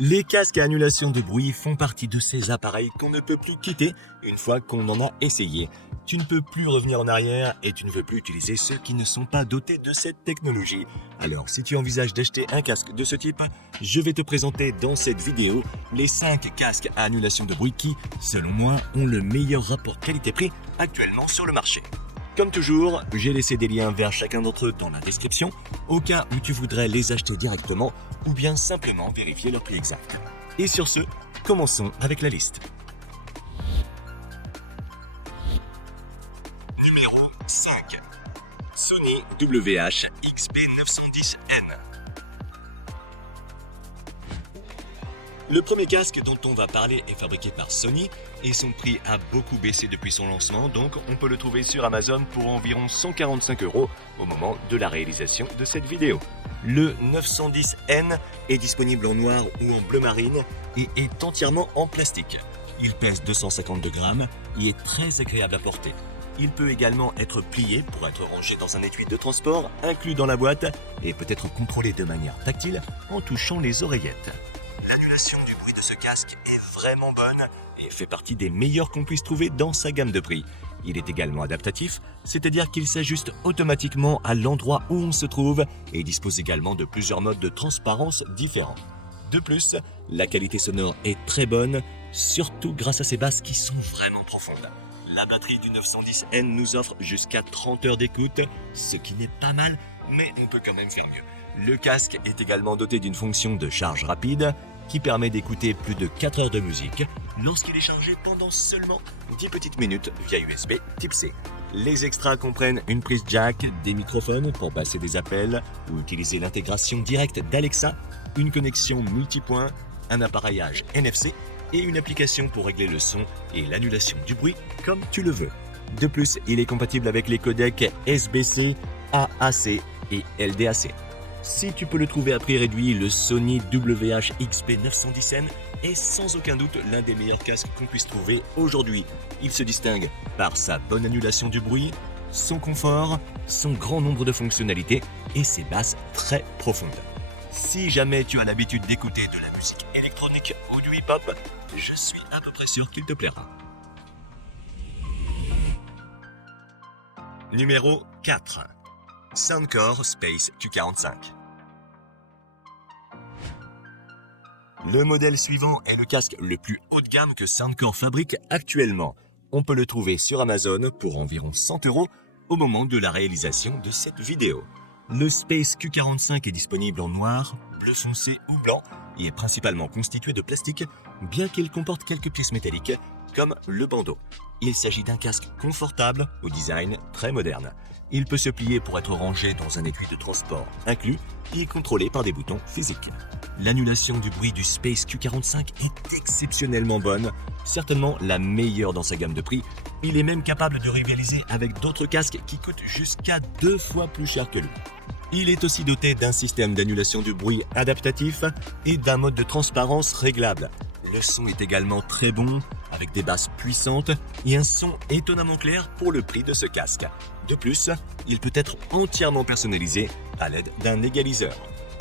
Les casques à annulation de bruit font partie de ces appareils qu'on ne peut plus quitter une fois qu'on en a essayé. Tu ne peux plus revenir en arrière et tu ne veux plus utiliser ceux qui ne sont pas dotés de cette technologie. Alors, si tu envisages d'acheter un casque de ce type, je vais te présenter dans cette vidéo les 5 casques à annulation de bruit qui, selon moi, ont le meilleur rapport qualité-prix actuellement sur le marché. Comme toujours, j'ai laissé des liens vers chacun d'entre eux dans la description, au cas où tu voudrais les acheter directement ou bien simplement vérifier leur prix exact. Et sur ce, commençons avec la liste. Numéro 5. Sony WH-XB910N. Le premier casque dont on va parler est fabriqué par Sony et son prix a beaucoup baissé depuis son lancement, donc on peut le trouver sur Amazon pour environ 145 € au moment de la réalisation de cette vidéo. Le 910N est disponible en noir ou en bleu marine et est entièrement en plastique. Il pèse 252 grammes et est très agréable à porter. Il peut également être plié pour être rangé dans un étui de transport inclus dans la boîte et peut être contrôlé de manière tactile en touchant les oreillettes. L'annulation du bruit de ce casque est vraiment bonne et fait partie des meilleurs qu'on puisse trouver dans sa gamme de prix. Il est également adaptatif, c'est-à-dire qu'il s'ajuste automatiquement à l'endroit où on se trouve et dispose également de plusieurs modes de transparence différents. De plus, la qualité sonore est très bonne, surtout grâce à ses basses qui sont vraiment profondes. La batterie du 910N nous offre jusqu'à 30 heures d'écoute, ce qui n'est pas mal, mais on peut quand même faire mieux. Le casque est également doté d'une fonction de charge rapide qui permet d'écouter plus de 4 heures de musique lorsqu'il est chargé pendant seulement 10 petites minutes via USB Type C. Les extras comprennent une prise jack, des microphones pour passer des appels ou utiliser l'intégration directe d'Alexa, une connexion multipoint, un appareillage NFC et une application pour régler le son et l'annulation du bruit comme tu le veux. De plus, il est compatible avec les codecs SBC, AAC et LDAC. Si tu peux le trouver à prix réduit, le Sony WH-XB910N est sans aucun doute l'un des meilleurs casques qu'on puisse trouver aujourd'hui. Il se distingue par sa bonne annulation du bruit, son confort, son grand nombre de fonctionnalités et ses basses très profondes. Si jamais tu as l'habitude d'écouter de la musique électronique ou du hip-hop, je suis à peu près sûr qu'il te plaira. Numéro 4. Soundcore Space Q45. Le modèle suivant est le casque le plus haut de gamme que Soundcore fabrique actuellement. On peut le trouver sur Amazon pour environ 100 € au moment de la réalisation de cette vidéo. Le Space Q45 est disponible en noir, bleu foncé ou blanc et est principalement constitué de plastique, bien qu'il comporte quelques pièces métalliques comme le bandeau. Il s'agit d'un casque confortable au design très moderne. Il peut se plier pour être rangé dans un étui de transport inclus et est contrôlé par des boutons physiques. L'annulation du bruit du Space Q45 est exceptionnellement bonne, certainement la meilleure dans sa gamme de prix. Il est même capable de rivaliser avec d'autres casques qui coûtent jusqu'à 2 fois plus cher que lui. Il est aussi doté d'un système d'annulation du bruit adaptatif et d'un mode de transparence réglable. Le son est également très bon, avec des basses puissantes et un son étonnamment clair pour le prix de ce casque. De plus, il peut être entièrement personnalisé à l'aide d'un égaliseur.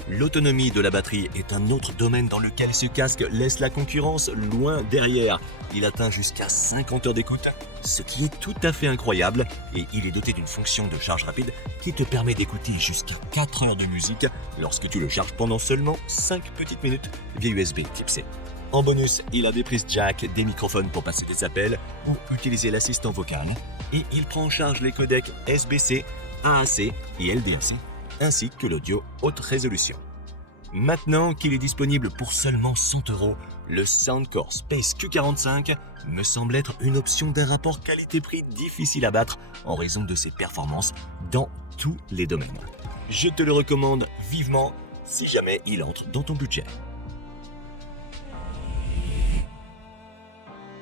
L'autonomie de la batterie est un autre domaine dans lequel ce casque laisse la concurrence loin derrière. Il atteint jusqu'à 50 heures d'écoute, ce qui est tout à fait incroyable, et il est doté d'une fonction de charge rapide qui te permet d'écouter jusqu'à 4 heures de musique lorsque tu le charges pendant seulement 5 petites minutes via USB Type C. En bonus, il a des prises jack, des microphones pour passer des appels ou utiliser l'assistant vocal, et il prend en charge les codecs SBC, AAC et LDAC, ainsi que l'audio haute résolution. Maintenant qu'il est disponible pour seulement 100 €, le Soundcore Space Q45 me semble être une option d'un rapport qualité-prix difficile à battre en raison de ses performances dans tous les domaines. Je te le recommande vivement si jamais il entre dans ton budget.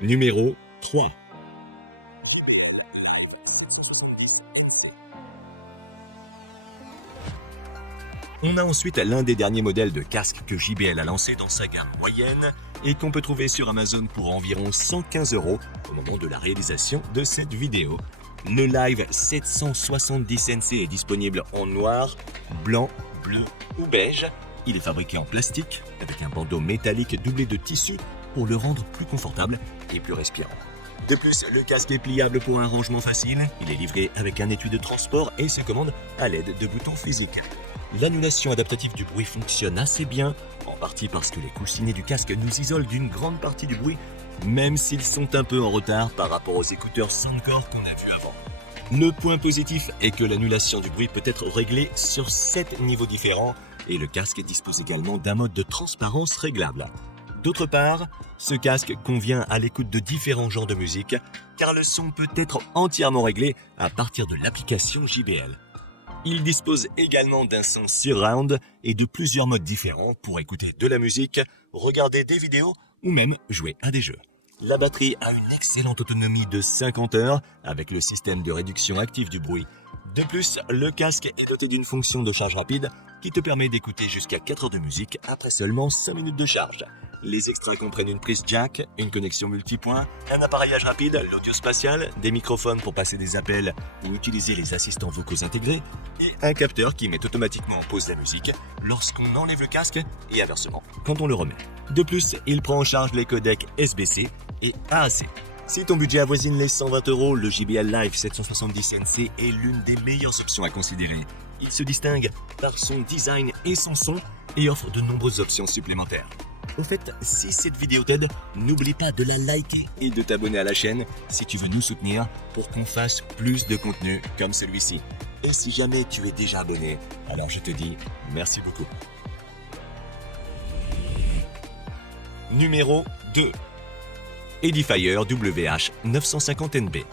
Numéro 3. On a ensuite l'un des derniers modèles de casque que JBL a lancé dans sa gamme moyenne et qu'on peut trouver sur Amazon pour environ 115 € au moment de la réalisation de cette vidéo. Le Live 770 NC est disponible en noir, blanc, bleu ou beige Il est fabriqué en plastique avec un bandeau métallique doublé de tissu pour le rendre plus confortable et plus respirant. De plus, le casque est pliable pour un rangement facile, il est livré avec un étui de transport et se commande à l'aide de boutons physiques. L'annulation adaptative du bruit fonctionne assez bien, en partie parce que les coussinets du casque nous isolent d'une grande partie du bruit, même s'ils sont un peu en retard par rapport aux écouteurs Soundcore qu'on a vus avant. Le point positif est que l'annulation du bruit peut être réglée sur 7 niveaux différents et le casque dispose également d'un mode de transparence réglable. D'autre part, ce casque convient à l'écoute de différents genres de musique car le son peut être entièrement réglé à partir de l'application JBL. Il dispose également d'un son surround et de plusieurs modes différents pour écouter de la musique, regarder des vidéos ou même jouer à des jeux. La batterie a une excellente autonomie de 50 heures avec le système de réduction active du bruit. De plus, le casque est doté d'une fonction de charge rapide qui te permet d'écouter jusqu'à 4 heures de musique après seulement 5 minutes de charge. Les extraits comprennent une prise jack, une connexion multipoint, un appareillage rapide, l'audio spatial, des microphones pour passer des appels ou utiliser les assistants vocaux intégrés et un capteur qui met automatiquement en pause la musique lorsqu'on enlève le casque et inversement quand on le remet. De plus, il prend en charge les codecs SBC et AAC. Si ton budget avoisine les 120 €, le JBL Live 770NC est l'une des meilleures options à considérer. Il se distingue par son design et son son et offre de nombreuses options supplémentaires. Au fait, si cette vidéo t'aide, n'oublie pas de la liker et de t'abonner à la chaîne si tu veux nous soutenir pour qu'on fasse plus de contenu comme celui-ci. Et si jamais tu es déjà abonné, alors je te dis merci beaucoup. Numéro 2. Edifier WH-950NB.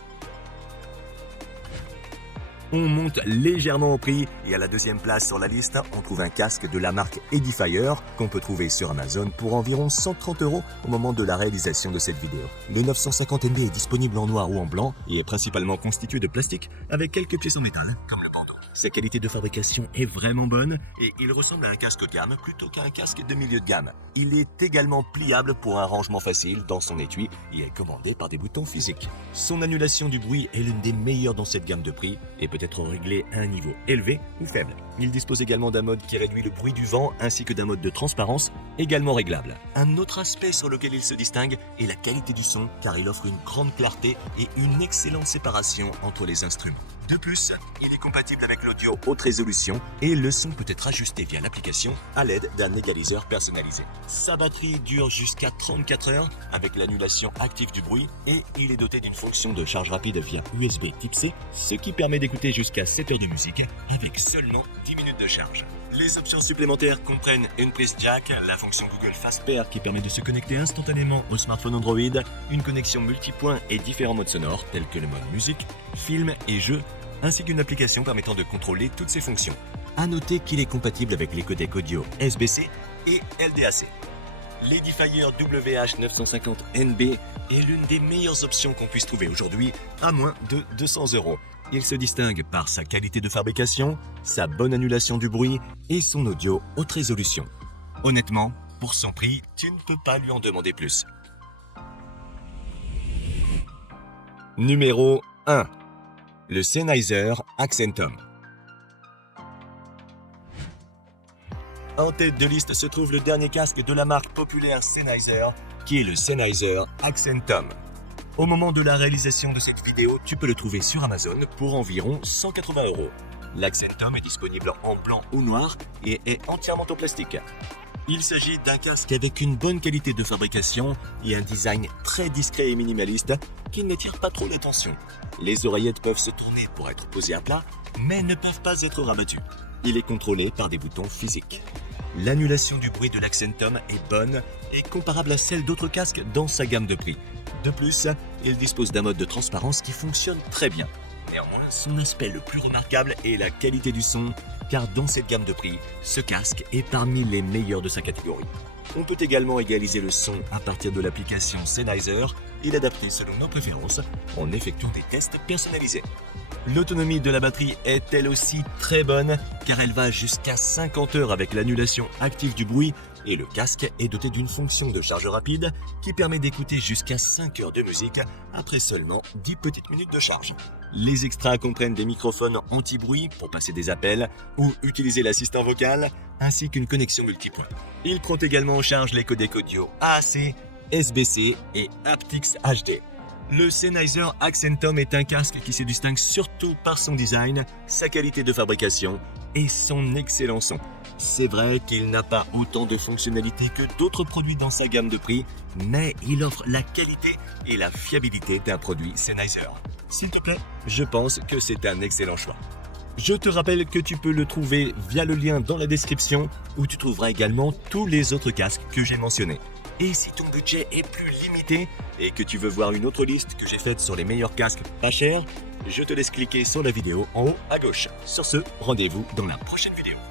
On monte légèrement au prix et à la deuxième place sur la liste, on trouve un casque de la marque Edifier qu'on peut trouver sur Amazon pour environ 130 € au moment de la réalisation de cette vidéo. Le 950NB est disponible en noir ou en blanc et est principalement constitué de plastique avec quelques pièces en métal comme le bandeau. Sa qualité de fabrication est vraiment bonne et il ressemble à un casque haut de gamme plutôt qu'à un casque de milieu de gamme. Il est également pliable pour un rangement facile dans son étui et est commandé par des boutons physiques. Son annulation du bruit est l'une des meilleures dans cette gamme de prix et peut être réglée à un niveau élevé ou faible. Il dispose également d'un mode qui réduit le bruit du vent ainsi que d'un mode de transparence également réglable. Un autre aspect sur lequel il se distingue est la qualité du son car il offre une grande clarté et une excellente séparation entre les instruments. De plus, il est compatible avec l'audio haute résolution et le son peut être ajusté via l'application à l'aide d'un égaliseur personnalisé. Sa batterie dure jusqu'à 34 heures avec l'annulation active du bruit et il est doté d'une fonction de charge rapide via USB Type C, ce qui permet d'écouter jusqu'à 7 heures de musique avec seulement 10 minutes de charge. Les options supplémentaires comprennent une prise jack, la fonction Google Fast Pair qui permet de se connecter instantanément au smartphone Android, une connexion multipoint et différents modes sonores tels que le mode musique, film et jeux, ainsi qu'une application permettant de contrôler toutes ces fonctions. À noter qu'il est compatible avec les codecs audio SBC et LDAC. L'Edifier WH-950NB est l'une des meilleures options qu'on puisse trouver aujourd'hui à moins de 200 €. Il se distingue par sa qualité de fabrication, sa bonne annulation du bruit et son audio haute résolution. Honnêtement, pour son prix, tu ne peux pas lui en demander plus. Numéro 1. Le Sennheiser Accentum. En tête de liste se trouve le dernier casque de la marque populaire Sennheiser, qui est le Sennheiser Accentum. Au moment de la réalisation de cette vidéo, tu peux le trouver sur Amazon pour environ 180 €. L'Accentum est disponible en blanc ou noir et est entièrement en plastique. Il s'agit d'un casque avec une bonne qualité de fabrication et un design très discret et minimaliste qui n'attire pas trop l'attention. Les oreillettes peuvent se tourner pour être posées à plat, mais ne peuvent pas être rabattues. Il est contrôlé par des boutons physiques. L'annulation du bruit de l'Accentum est bonne et comparable à celle d'autres casques dans sa gamme de prix. De plus, il dispose d'un mode de transparence qui fonctionne très bien. Néanmoins, son aspect le plus remarquable est la qualité du son, car dans cette gamme de prix, ce casque est parmi les meilleurs de sa catégorie. On peut également égaliser le son à partir de l'application Sennheiser et l'adapter selon nos préférences en effectuant des tests personnalisés. L'autonomie de la batterie est elle aussi très bonne car elle va jusqu'à 50 heures avec l'annulation active du bruit et le casque est doté d'une fonction de charge rapide qui permet d'écouter jusqu'à 5 heures de musique après seulement 10 petites minutes de charge. Les extras comprennent des microphones anti-bruit pour passer des appels ou utiliser l'assistant vocal, ainsi qu'une connexion multipoint. Il prend également en charge les codecs audio AAC, SBC et aptX HD. Le Sennheiser Accentum est un casque qui se distingue surtout par son design, sa qualité de fabrication et son excellent son. C'est vrai qu'il n'a pas autant de fonctionnalités que d'autres produits dans sa gamme de prix, mais il offre la qualité et la fiabilité d'un produit Sennheiser. S'il te plaît, je pense que c'est un excellent choix. Je te rappelle que tu peux le trouver via le lien dans la description où tu trouveras également tous les autres casques que j'ai mentionnés. Et si ton budget est plus limité et que tu veux voir une autre liste que j'ai faite sur les meilleurs casques pas chers, je te laisse cliquer sur la vidéo en haut à gauche. Sur ce, rendez-vous dans la prochaine vidéo.